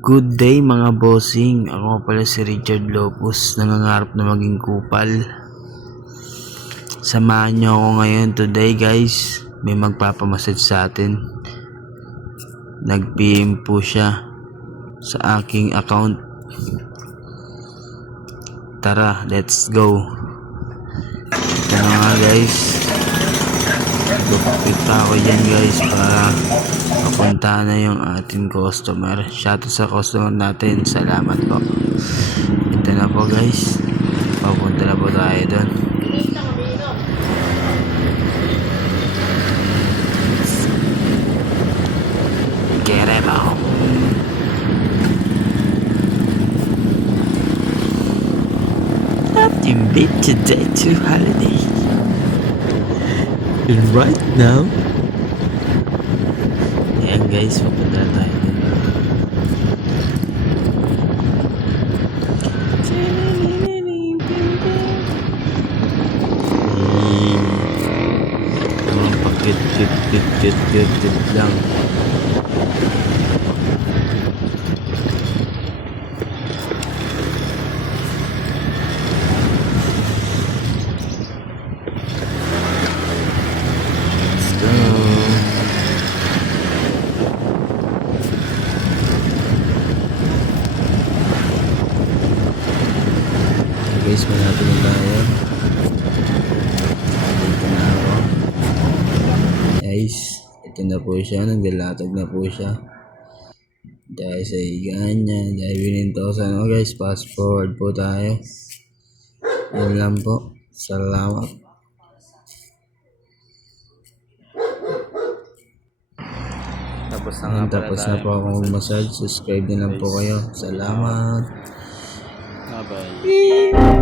Good day mga bossing, ako pala si Richard Lopus, nangangarap na maging kupal. Samahan nyo ako ngayon today guys, may magpapamassage sa atin. Nag-PM po siya sa aking account. Tara, let's go. Ito na nga guys, lupit pa ako dyan guys para papunta na yung ating customer. Shoutout sa customer natin, salamat po. Ito na po guys, papunta na po tayo doon. Queremos I've been today to holiday, and right now ayan guys, papunta na tayo doon. Mga pakit lang. Guys, malapit na tayo. Dito na ako guys, ito na po siya, naglalatag na po siya dahil sa higaan niya, dahil binintosan. Guys, fast forward po tayo. Yun lang po, salamat. Tapos na po akong massage. Subscribe na lang po kayo. Salamat. Bye-bye.